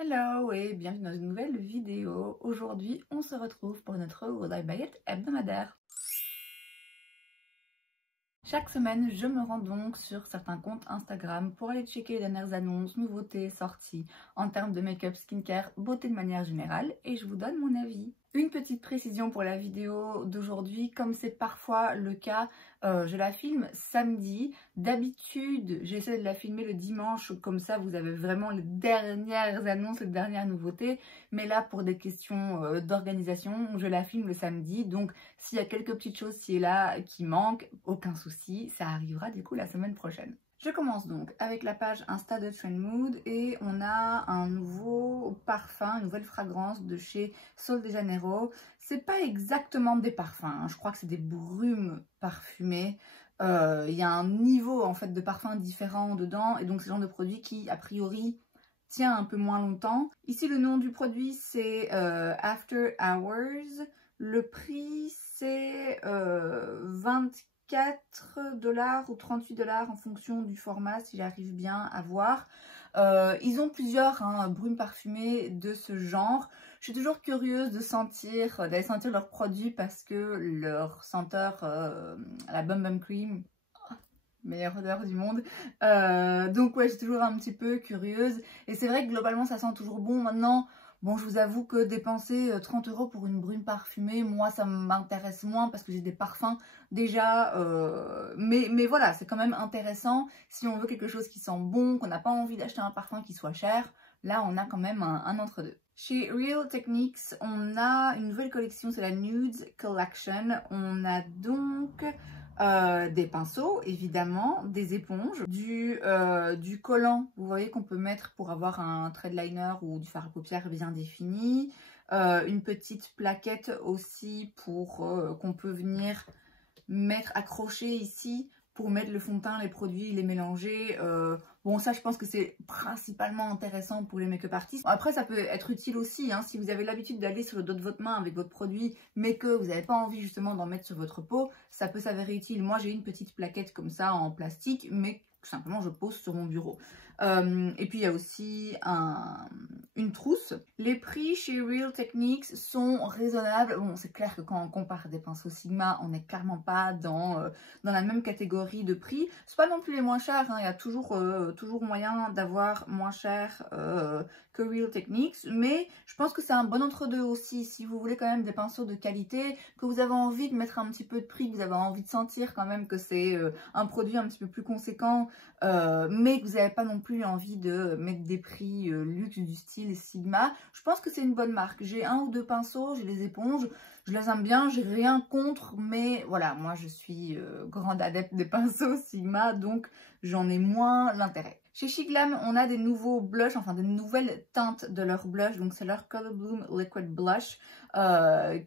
Hello et bienvenue dans une nouvelle vidéo. Aujourd'hui, on se retrouve pour notre Would I Buy It hebdomadaire. Chaque semaine, je me rends donc sur certains comptes Instagram pour aller checker les dernières annonces, nouveautés, sorties en termes de make-up, skincare, beauté de manière générale et je vous donne mon avis. Une petite précision pour la vidéo d'aujourd'hui, comme c'est parfois le cas, je la filme samedi. D'habitude, j'essaie de la filmer le dimanche, comme ça vous avez vraiment les dernières annonces, les dernières nouveautés. Mais là, pour des questions d'organisation, je la filme le samedi. Donc, s'il y a quelques petites choses ci et là qui manquent, aucun souci, ça arrivera du coup la semaine prochaine. Je commence donc avec la page Insta de Trend Mood et on a un nouveau parfum, une nouvelle fragrance de chez Sol de Janeiro. C'est pas exactement des parfums, hein. Je crois que c'est des brumes parfumées. Il y a un niveau en fait de parfum différent dedans et donc c'est le genre de produit qui a priori tient un peu moins longtemps. Ici le nom du produit c'est After Hours. Le prix c'est 24 $, ou 38 $ en fonction du format, si j'arrive bien à voir. Ils ont plusieurs brumes parfumées de ce genre. Je suis toujours curieuse de d'aller sentir leurs produits parce que leur senteur, la Bum Bum Cream, meilleure odeur du monde. Donc ouais, je suis toujours un petit peu curieuse. Et c'est vrai que globalement, ça sent toujours bon. Maintenant, bon, je vous avoue que dépenser 30 € pour une brume parfumée, moi, ça m'intéresse moins parce que j'ai des parfums déjà. Mais voilà, c'est quand même intéressant. Si on veut quelque chose qui sent bon, qu'on n'a pas envie d'acheter un parfum qui soit cher, là, on a quand même un entre-deux. Chez Real Techniques, on a une nouvelle collection, c'est la Nudes Collection. On a donc des pinceaux, évidemment, des éponges, du collant, vous voyez, qu'on peut mettre pour avoir un trait de liner ou du fard à paupières bien défini. Une petite plaquette aussi pour qu'on peut venir mettre, accrocher ici pour mettre le fond de teint, les produits, les mélanger. Bon, ça, je pense que c'est principalement intéressant pour les make-up artistes. Après, ça peut être utile aussi, hein, si vous avez l'habitude d'aller sur le dos de votre main avec votre produit, mais que vous n'avez pas envie justement d'en mettre sur votre peau, ça peut s'avérer utile. Moi, j'ai une petite plaquette comme ça en plastique, mais tout simplement, je pose sur mon bureau. Et puis, il y a aussi une trousse. Les prix chez Real Techniques sont raisonnables. Bon, c'est clair que quand on compare des pinceaux Sigma, on n'est clairement pas dans la même catégorie de prix. C'est pas non plus les moins chers, hein. Il y a toujours moyen d'avoir moins cher que Real Techniques, mais je pense que c'est un bon entre-deux aussi. Si vous voulez quand même des pinceaux de qualité, que vous avez envie de mettre un petit peu de prix, que vous avez envie de sentir quand même que c'est un produit un petit peu plus conséquent, mais que vous n'avez pas non plus envie de mettre des prix luxe du style Sigma, je pense que c'est une bonne marque. J'ai un ou deux pinceaux, j'ai les éponges, je les aime bien, j'ai rien contre, mais voilà, moi je suis grande adepte des pinceaux Sigma, donc j'en ai moins l'intérêt. Chez Shiglam, on a des nouveaux blushs, enfin des nouvelles teintes de leur blush, donc c'est leur Color Bloom Liquid Blush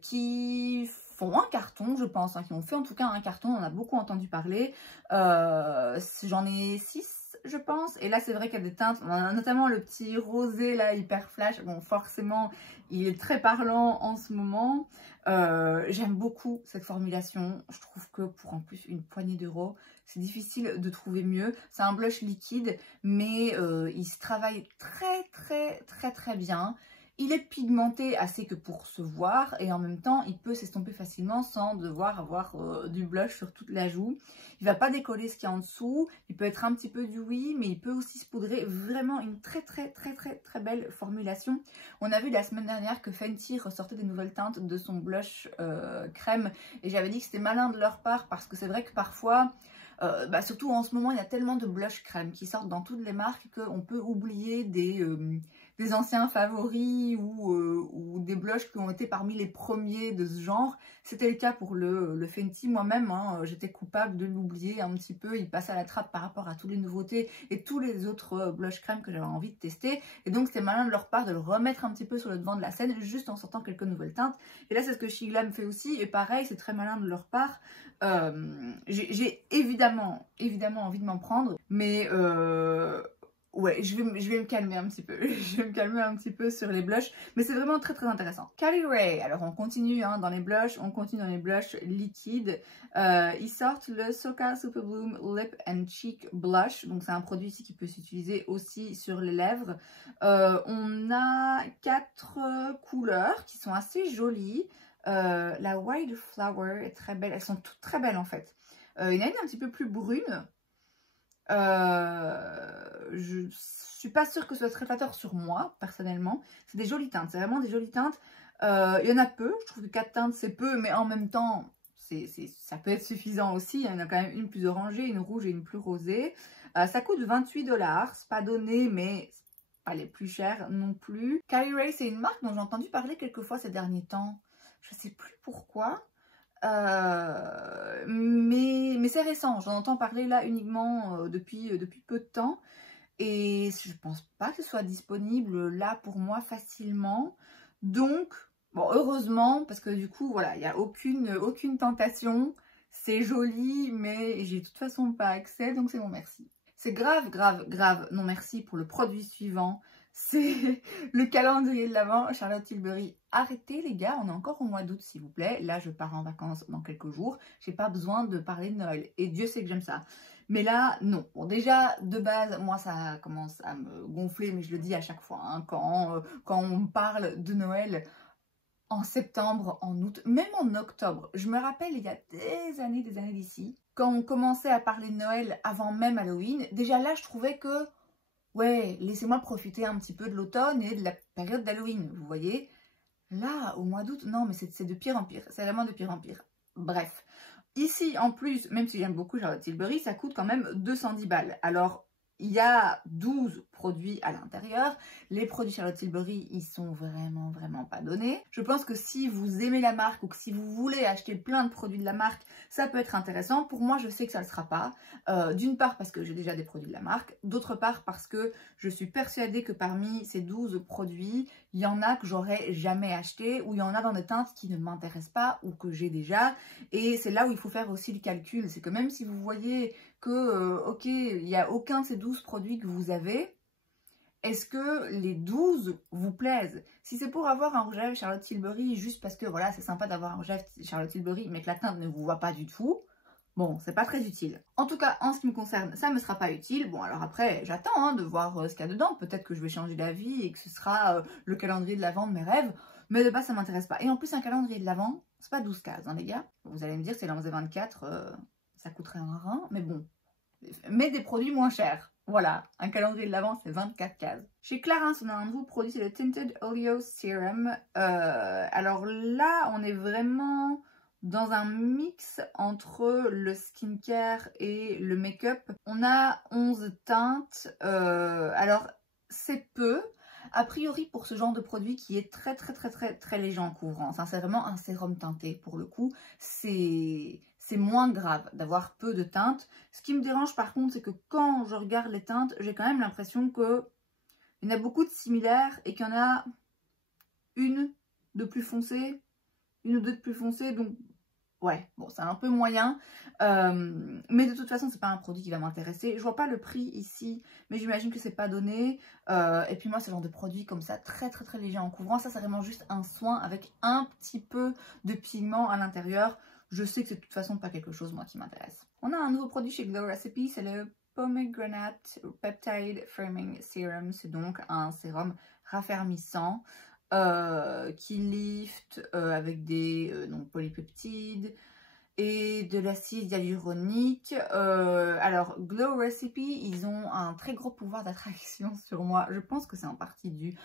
qui font un carton, je pense, hein, qui ont fait en tout cas un carton, on en a beaucoup entendu parler. J'en ai 6. Je pense, et là c'est vrai qu'il y a des teintes, notamment le petit rosé là hyper flash, bon forcément il est très parlant en ce moment. J'aime beaucoup cette formulation, je trouve que pour en plus une poignée d'euros c'est difficile de trouver mieux. C'est un blush liquide mais il se travaille très bien. Il est pigmenté assez que pour se voir et en même temps il peut s'estomper facilement sans devoir avoir du blush sur toute la joue. Il ne va pas décoller ce qu'il y a en dessous, il peut être un petit peu dewy mais il peut aussi se poudrer. Vraiment une très belle formulation. On a vu la semaine dernière que Fenty ressortait des nouvelles teintes de son blush crème et j'avais dit que c'était malin de leur part parce que c'est vrai que parfois... surtout en ce moment, il y a tellement de blush crème qui sortent dans toutes les marques qu'on peut oublier des anciens favoris ou des blushs qui ont été parmi les premiers de ce genre. C'était le cas pour le Fenty. Moi-même, hein, j'étais coupable de l'oublier un petit peu. Il passait à la trappe par rapport à toutes les nouveautés et tous les autres blush crème que j'avais envie de tester. Et donc, c'était malin de leur part de le remettre un petit peu sur le devant de la scène juste en sortant quelques nouvelles teintes. Et là, c'est ce que Shiglam fait aussi. Et pareil, c'est très malin de leur part. J'ai évidemment envie de m'en prendre, mais Ouais, je vais me calmer un petit peu. Je vais me calmer un petit peu sur les blushs. Mais c'est vraiment très très intéressant. Cali Ray. Alors on continue hein, dans les blushs. On continue dans les blushs liquides. Ils sortent le Soca Super Bloom Lip and Cheek Blush. Donc c'est un produit ici qui peut s'utiliser aussi sur les lèvres. On a 4 couleurs qui sont assez jolies. La Wildflower est très belle. Elles sont toutes très belles en fait. Il y en a une un petit peu plus brune. Je suis pas sûre que ce soit très flatteur sur moi, personnellement. C'est des jolies teintes, c'est vraiment des jolies teintes. Il y en a peu, je trouve que 4 teintes c'est peu, mais en même temps, ça peut être suffisant aussi. Il y en a quand même une plus orangée, une rouge et une plus rosée. Ça coûte 28 $, c'est pas donné, mais c'est pas les plus chers non plus. Cali Ray, c'est une marque dont j'ai entendu parler quelques fois ces derniers temps. Je sais plus pourquoi. Mais c'est récent, j'en entends parler là uniquement depuis peu de temps et je pense pas que ce soit disponible là pour moi facilement, donc bon heureusement parce que du coup voilà il n'y a aucune tentation, c'est joli mais j'ai de toute façon pas accès donc c'est non merci. C'est grave non merci pour le produit suivant. C'est le calendrier de l'Avent Charlotte Tilbury. Arrêtez les gars, on est encore au mois d'août s'il vous plaît. Là je pars en vacances dans quelques jours. J'ai pas besoin de parler de Noël. Et Dieu sait que j'aime ça. Mais là, non. Bon déjà, de base, moi ça commence à me gonfler, mais je le dis à chaque fois. Hein, quand on parle de Noël en septembre, en août, même en octobre. Je me rappelle il y a des années d'ici, quand on commençait à parler de Noël avant même Halloween, déjà là je trouvais que ouais, laissez-moi profiter un petit peu de l'automne et de la période d'Halloween, vous voyez. Là, au mois d'août, non, mais c'est de pire en pire. C'est vraiment de pire en pire. Bref. Ici, en plus, même si j'aime beaucoup Charlotte Tilbury, ça coûte quand même 210 $. Alors, il y a 12 produits à l'intérieur. Les produits Charlotte Tilbury, ils sont vraiment pas donnés. Je pense que si vous aimez la marque ou que si vous voulez acheter plein de produits de la marque, ça peut être intéressant. Pour moi, je sais que ça ne le sera pas. D'une part parce que j'ai déjà des produits de la marque. D'autre part parce que je suis persuadée que parmi ces 12 produits, il y en a que j'aurais jamais acheté ou il y en a dans des teintes qui ne m'intéressent pas ou que j'ai déjà. Et c'est là où il faut faire aussi le calcul. C'est que même si vous voyez que, ok, il n'y a aucun de ces 12 produits que vous avez, est-ce que les 12 vous plaisent? Si c'est pour avoir un rouge à lèvres Charlotte Tilbury, juste parce que voilà, c'est sympa d'avoir un rouge à lèvres Charlotte Tilbury, mais que la teinte ne vous va pas du tout, bon, c'est pas très utile. En tout cas, en ce qui me concerne, ça me sera pas utile. Bon, alors après, j'attends hein, de voir ce qu'il y a dedans. Peut-être que je vais changer d'avis et que ce sera le calendrier de l'Avent de mes rêves. Mais de base, ça m'intéresse pas. Et en plus, un calendrier de l'Avent, c'est pas 12 cases, hein, les gars. Vous allez me dire, c'est l'an 24, ça coûterait un rein. Mais bon, mais des produits moins chers. Voilà, un calendrier de l'Avent, c'est 24 cases. Chez Clarins, on a un nouveau produit, c'est le Tinted Oleo Serum. Alors là, on est vraiment dans un mix entre le skincare et le make-up. On a 11 teintes. Alors, c'est peu. A priori, pour ce genre de produit qui est très léger en couvrance. Hein, c'est vraiment un sérum teinté pour le coup. C'est moins grave d'avoir peu de teintes. Ce qui me dérange par contre, c'est que quand je regarde les teintes, j'ai quand même l'impression qu'il y en a beaucoup de similaires et qu'il y en a une de plus foncée, une ou deux de plus foncée. Donc ouais, bon, c'est un peu moyen. Mais de toute façon, c'est pas un produit qui va m'intéresser. Je vois pas le prix ici, mais j'imagine que c'est pas donné. Et puis moi, ce genre de produit comme ça, très léger en couvrant, ça c'est vraiment juste un soin avec un petit peu de pigment à l'intérieur. Je sais que c'est de toute façon pas quelque chose, moi, qui m'intéresse. On a un nouveau produit chez Glow Recipe, c'est le Pomegranate Peptide Framing Serum. C'est donc un sérum raffermissant qui lift avec des polypeptides et de l'acide hyaluronique. Alors, Glow Recipe, ils ont un très gros pouvoir d'attraction sur moi. Je pense que c'est en partie dû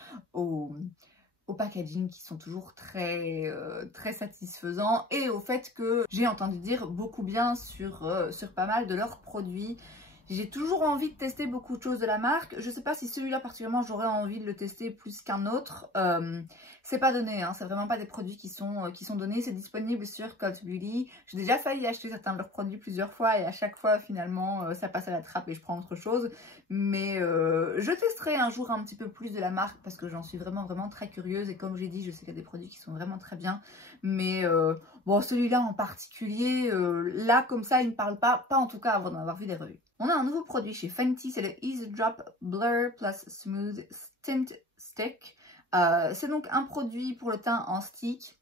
au packaging qui sont toujours très satisfaisants et au fait que j'ai entendu dire beaucoup bien sur pas mal de leurs produits. J'ai toujours envie de tester beaucoup de choses de la marque. Je sais pas si celui-là particulièrement j'aurais envie de le tester plus qu'un autre. C'est pas donné, hein, c'est vraiment pas des produits qui sont donnés. C'est disponible sur Cult Beauty. J'ai déjà failli acheter certains de leurs produits plusieurs fois et à chaque fois finalement ça passe à la trappe et je prends autre chose. Mais je testerai un jour un petit peu plus de la marque parce que j'en suis vraiment très curieuse. Et comme j'ai dit, je sais qu'il y a des produits qui sont vraiment très bien. Mais bon, celui-là en particulier, là comme ça il ne parle pas en tout cas avant d'en avoir vu des revues. On a un nouveau produit chez Fenty, c'est le Easy Drop Blur Plus Smooth Tint Stick. C'est donc un produit pour le teint en stick.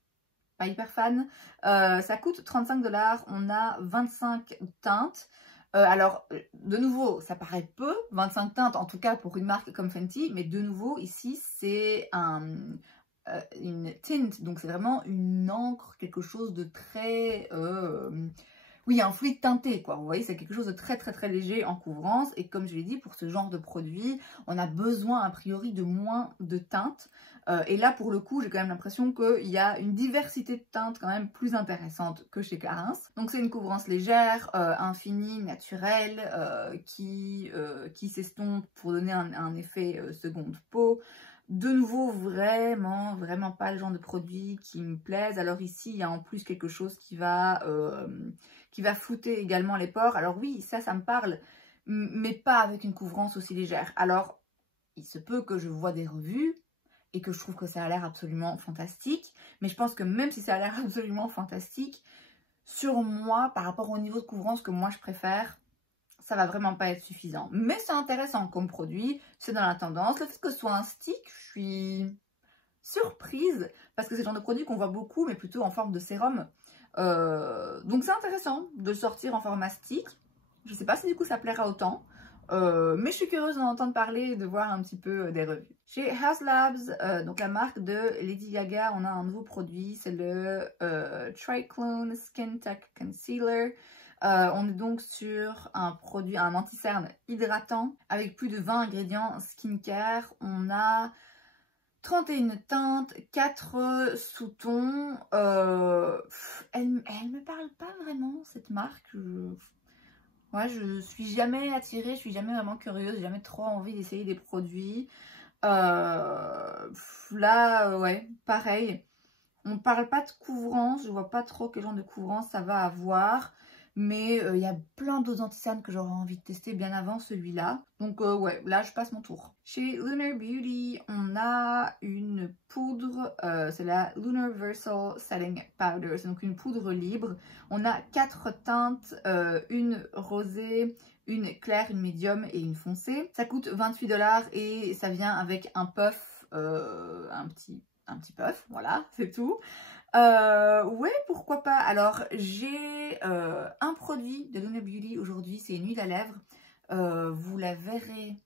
Pas hyper fan. Ça coûte 35 $. On a 25 teintes. Alors, de nouveau, ça paraît peu, 25 teintes, en tout cas pour une marque comme Fenty. Mais de nouveau, ici, c'est une tint. Donc, c'est vraiment une encre, quelque chose de très... oui, un fluide teinté, quoi. Vous voyez, c'est quelque chose de très léger en couvrance. Et comme je l'ai dit, pour ce genre de produit, on a besoin a priori de moins de teintes. Et là, pour le coup, j'ai quand même l'impression qu'il y a une diversité de teintes quand même plus intéressante que chez Clarins. Donc c'est une couvrance légère, infinie, naturelle, qui s'estompe pour donner un effet seconde peau. De nouveau, vraiment pas le genre de produit qui me plaise. Alors ici, il y a en plus quelque chose qui va flouter également les pores. Alors oui, ça me parle, mais pas avec une couvrance aussi légère. Alors, il se peut que je vois des revues et que je trouve que ça a l'air absolument fantastique. Mais je pense que même si ça a l'air absolument fantastique, sur moi, par rapport au niveau de couvrance que moi je préfère, ça va vraiment pas être suffisant. Mais c'est intéressant comme produit, c'est dans la tendance. Le fait que ce soit un stick, je suis surprise parce que c'est le genre de produit qu'on voit beaucoup, mais plutôt en forme de sérum. Donc c'est intéressant de le sortir en format stick. Je sais pas si du coup ça plaira autant. Mais je suis curieuse d'en entendre parler et de voir un petit peu des revues. Chez Haus Labs, donc la marque de Lady Gaga, on a un nouveau produit, c'est le Triclone Skin Tech Concealer. On est donc sur un produit, un anti-cerne hydratant avec plus de 20 ingrédients skincare. On a 31 teintes, 4 sous-tons. Elle me parle pas vraiment, cette marque. Moi, je suis jamais attirée, je suis jamais vraiment curieuse, j'ai jamais trop envie d'essayer des produits. Là, ouais, pareil. On parle pas de couvrance, je vois pas trop quel genre de couvrance ça va avoir. Mais il y a plein d'autres anti-cernes que j'aurais envie de tester bien avant celui-là. Donc ouais, là je passe mon tour. Chez Lunar Beauty, on a une poudre, c'est la Lunarversal Setting Powder. C'est donc une poudre libre. On a 4 teintes, une rosée, une claire, une médium et une foncée. Ça coûte 28 $ et ça vient avec un puff, un petit puff, voilà, c'est tout. Ouais, pourquoi pas. Alors, j'ai un produit de Lunar Beauty aujourd'hui, c'est une huile à lèvres. Vous la verrez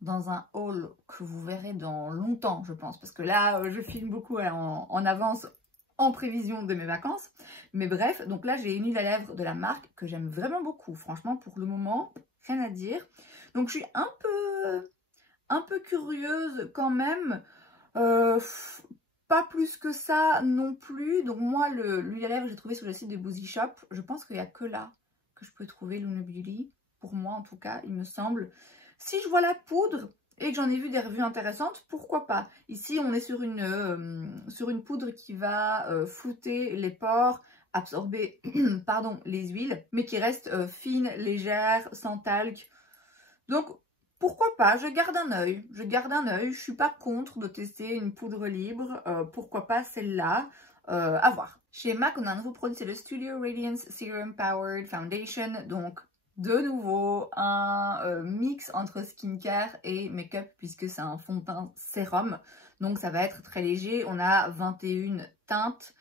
dans un haul que vous verrez dans longtemps, je pense. Parce que là, je filme beaucoup en avance, en prévision de mes vacances. Mais bref, donc là, j'ai une huile à lèvres de la marque que j'aime vraiment beaucoup. Franchement, pour le moment, rien à dire. Donc, je suis un peu curieuse quand même. Pas plus que ça non plus. Donc moi, l'huile à lèvres, j'ai trouvé sur le site de Boozy Shop. Je pense qu'il n'y a que là que je peux trouver Lunar Beauty. Pour moi, en tout cas, il me semble. Si je vois la poudre et que j'en ai vu des revues intéressantes, pourquoi pas. Ici, on est sur une poudre qui va flouter les pores, absorber pardon, les huiles, mais qui reste fine, légère, sans talc. Donc, pourquoi pas, je garde un œil, je suis pas contre de tester une poudre libre, pourquoi pas celle-là, à voir. Chez MAC, on a un nouveau produit, c'est le Studio Radiance Serum Powered Foundation, donc de nouveau un mix entre skincare et make-up puisque c'est un fond de teint sérum, donc ça va être très léger, on a 21 teintes.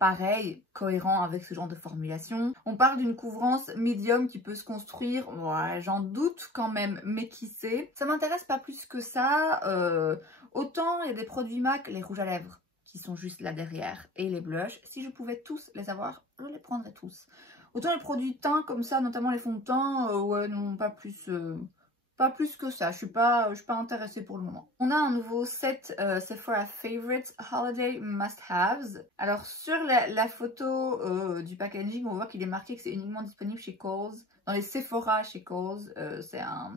Pareil, cohérent avec ce genre de formulation. On parle d'une couvrance médium qui peut se construire, ouais, j'en doute quand même, mais qui sait. Ça m'intéresse pas plus que ça. Autant il y a des produits MAC, les rouges à lèvres, qui sont juste là derrière, et les blushs. Si je pouvais tous les avoir, je les prendrais tous. Autant les produits teint comme ça, notamment les fonds de teint, ouais, non, pas plus... Pas plus que ça, je suis pas intéressée pour le moment. On a un nouveau set Sephora Favorites Holiday Must-Haves. Alors sur la photo du packaging, on voit qu'il est marqué que c'est uniquement disponible chez Kohl's, dans les Sephora chez Kohl's. C'est un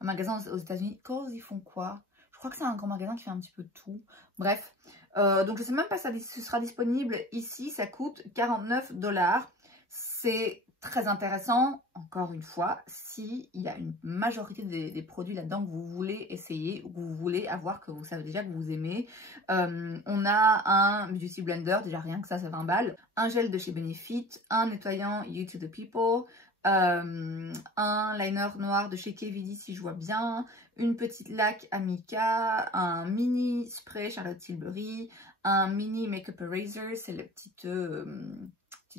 magasin aux États-Unis. Kohl's, ils font quoi? Je crois que c'est un grand magasin qui fait un petit peu tout. Bref, donc je sais même pas si ce sera disponible ici. Ça coûte 49 $. C'est très intéressant, encore une fois, s'il y a une majorité des produits là-dedans que vous voulez essayer ou que vous voulez avoir, que vous savez déjà que vous aimez. On a un Beauty Blender, déjà rien que ça 20 balles. Un gel de chez Benefit, un nettoyant You to the People, un liner noir de chez KVD si je vois bien, une petite laque Amica, un mini spray Charlotte Tilbury, un mini Makeup Eraser, c'est la petite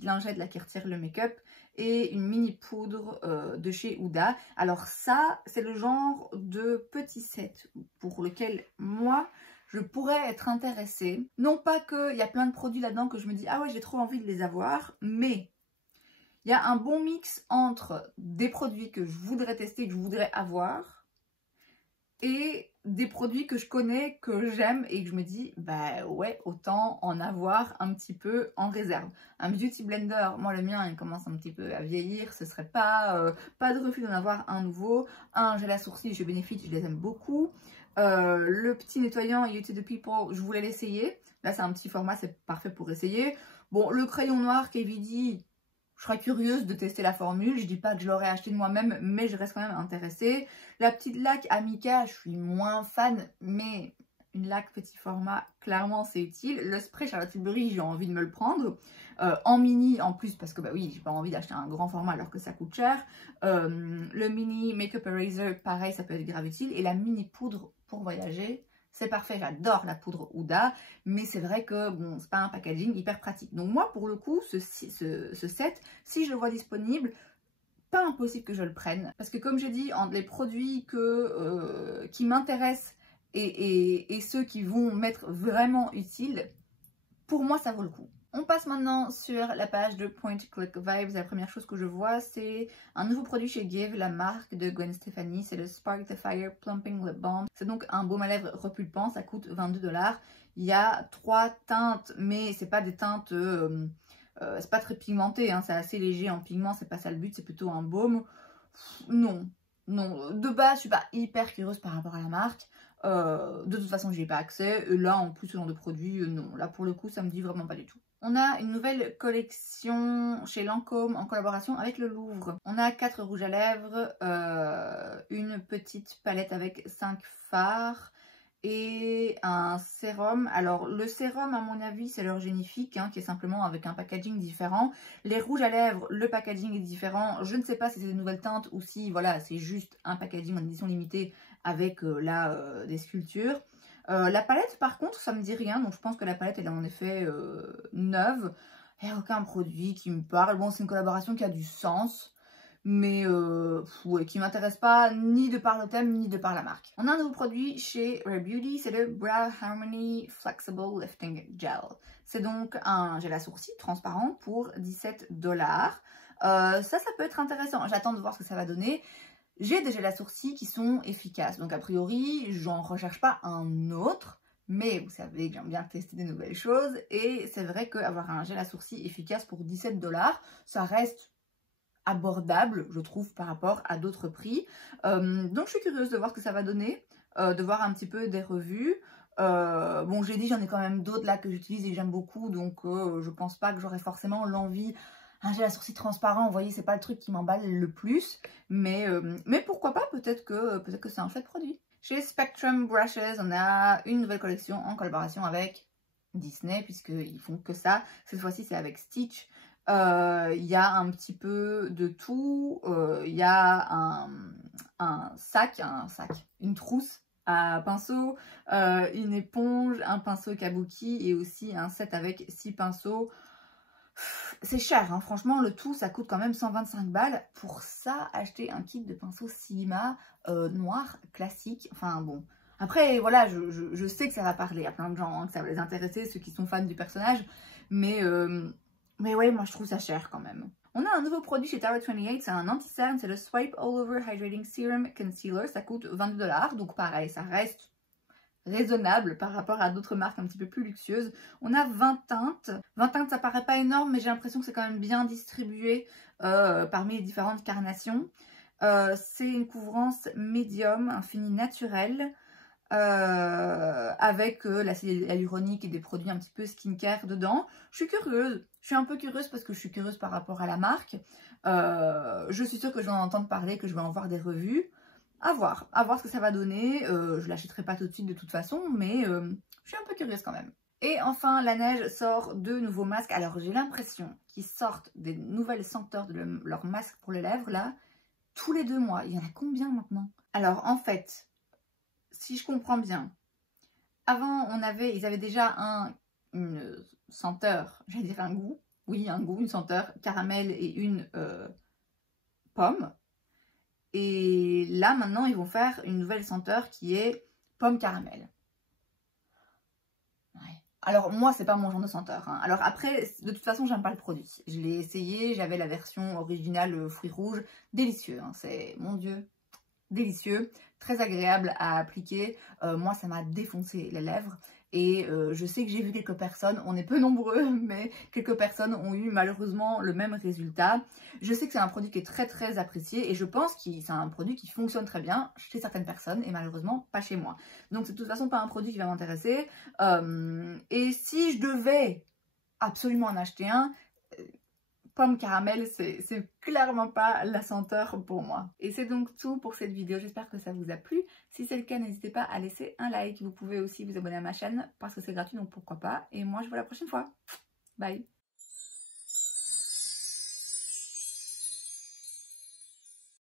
lingette là qui retire le make-up, et une mini poudre de chez Huda. Alors ça, c'est le genre de petit set pour lequel moi, je pourrais être intéressée. Non pas qu'il y a plein de produits là-dedans que je me dis « Ah ouais, j'ai trop envie de les avoir », mais il y a un bon mix entre des produits que je voudrais tester, que je voudrais avoir, et des produits que je connais, que j'aime et que je me dis, bah ouais, autant en avoir un petit peu en réserve. Un beauty blender, moi le mien, il commence un petit peu à vieillir, ce serait pas de refus d'en avoir un nouveau. Un gel à sourcils chez Benefit, je les aime beaucoup. Le petit nettoyant You to the People, je voulais l'essayer. Là, c'est un petit format, c'est parfait pour essayer. Bon, le crayon noir KVD, je serais curieuse de tester la formule. Je dis pas que je l'aurais acheté de moi-même, mais je reste quand même intéressée. La petite laque Amica, je suis moins fan, mais une laque petit format, clairement c'est utile. Le spray Charlotte Tilbury, j'ai envie de me le prendre. En mini en plus, parce que bah oui, j'ai pas envie d'acheter un grand format alors que ça coûte cher. Le mini Makeup Eraser, pareil, ça peut être grave utile. Et la mini poudre pour voyager, c'est parfait, j'adore la poudre Huda, mais c'est vrai que bon, c'est pas un packaging hyper pratique. Donc moi, pour le coup, ce set, si je le vois disponible, pas impossible que je le prenne. Parce que comme j'ai dit, entre les produits qui m'intéressent et ceux qui vont m'être vraiment utiles, pour moi, ça vaut le coup. On passe maintenant sur la page de Point Click Vibes. La première chose que je vois, c'est un nouveau produit chez Give, la marque de Gwen Stefani. C'est le Spark the Fire Plumping Lip Balm. C'est donc un baume à lèvres repulpant. Ça coûte 22 $. Il y a 3 teintes, mais c'est pas des teintes... c'est pas très pigmenté, hein, c'est assez léger en pigment. C'est pas ça le but, c'est plutôt un baume. Non. De base, je suis pas hyper curieuse par rapport à la marque. De toute façon, j'y ai pas accès. Et là, en plus, ce genre de produit, non. Là, pour le coup, ça me dit vraiment pas du tout. On a une nouvelle collection chez Lancôme en collaboration avec le Louvre. On a 4 rouges à lèvres, une petite palette avec 5 fards et un sérum. Alors le sérum, à mon avis, c'est leur Génifique, hein, qui est simplement avec un packaging différent. Les rouges à lèvres, le packaging est différent. Je ne sais pas si c'est des nouvelles teintes ou si voilà, c'est juste un packaging en édition limitée avec là des sculptures. La palette, par contre, ça me dit rien. Donc je pense que la palette, elle est en effet neuve. Il n'y a aucun produit qui me parle. Bon, c'est une collaboration qui a du sens, mais ouais, qui m'intéresse pas ni de par le thème ni de par la marque. On a un nouveau produit chez Rare Beauty, c'est le Brow Harmony Flexible Lifting Gel. C'est donc un gel à sourcils transparent pour 17 $. Ça peut être intéressant. J'attends de voir ce que ça va donner. J'ai des gels à sourcils qui sont efficaces, donc a priori, j'en recherche pas un autre. Mais vous savez que j'aime bien tester des nouvelles choses. Et c'est vrai qu'avoir un gel à sourcils efficace pour 17 $, ça reste abordable, je trouve, par rapport à d'autres prix. Donc je suis curieuse de voir ce que ça va donner, de voir un petit peu des revues. Bon, j'ai dit, j'en ai quand même d'autres là que j'utilise et que j'aime beaucoup, donc je pense pas que j'aurai forcément l'envie. Un gel à sourcils transparent, vous voyez, c'est pas le truc qui m'emballe le plus, mais pourquoi pas, peut-être que c'est un chouette produit. Chez Spectrum Brushes, on a une nouvelle collection en collaboration avec Disney, puisqu'ils font que ça. Cette fois-ci, c'est avec Stitch. Il y a un petit peu de tout. Il y a un sac, une trousse à pinceau, une éponge, un pinceau kabuki et aussi un set avec 6 pinceaux. C'est cher, hein. Franchement, le tout, ça coûte quand même 125 $. Pour ça, acheter un kit de pinceau Sigma noir classique, enfin bon. Après, voilà, je sais que ça va parler à plein de gens, hein, que ça va les intéresser, ceux qui sont fans du personnage, mais ouais, moi je trouve ça cher quand même. On a un nouveau produit chez Tarot 28, c'est un anti-cerne, c'est le Swipe All Over Hydrating Serum Concealer, ça coûte 22 $, donc pareil, ça reste raisonnable par rapport à d'autres marques un petit peu plus luxueuses. On a 20 teintes. 20 teintes, ça paraît pas énorme, mais j'ai l'impression que c'est quand même bien distribué parmi les différentes carnations. C'est une couvrance médium, un fini naturel, avec l'acide hyaluronique et des produits un petit peu skincare dedans. Je suis curieuse. Je suis un peu curieuse parce que je suis curieuse par rapport à la marque. Je suis sûre que je vais en entendre parler, que je vais en voir des revues. À voir ce que ça va donner. Je l'achèterai pas tout de suite de toute façon, mais je suis un peu curieuse quand même. Et enfin, la neige sort de nouveaux masques. Alors, j'ai l'impression qu'ils sortent des nouvelles senteurs de leurs masques pour les lèvres, là, tous les 2 mois. Il y en a combien maintenant? Alors, en fait, si je comprends bien, avant, ils avaient déjà une senteur, j'allais dire un goût. Oui, un goût, une senteur caramel et une pomme. Et là, maintenant, ils vont faire une nouvelle senteur qui est pomme caramel. Ouais. Alors, moi, c'est pas mon genre de senteur. Hein. Alors après, de toute façon, j'aime pas le produit. Je l'ai essayé, j'avais la version originale fruits rouges. Délicieux, hein. C'est, mon Dieu, délicieux. Très agréable à appliquer. Moi, ça m'a défoncé les lèvres. Et je sais que j'ai vu quelques personnes, on est peu nombreux, mais quelques personnes ont eu malheureusement le même résultat. Je sais que c'est un produit qui est très très apprécié et je pense que c'est un produit qui fonctionne très bien chez certaines personnes et malheureusement pas chez moi. Donc c'est de toute façon pas un produit qui va m'intéresser. Et si je devais absolument en acheter un, pomme caramel, c'est clairement pas la senteur pour moi. Et c'est donc tout pour cette vidéo, j'espère que ça vous a plu. Si c'est le cas, n'hésitez pas à laisser un like. Vous pouvez aussi vous abonner à ma chaîne parce que c'est gratuit, donc pourquoi pas. Et moi, je vous vois la prochaine fois. Bye!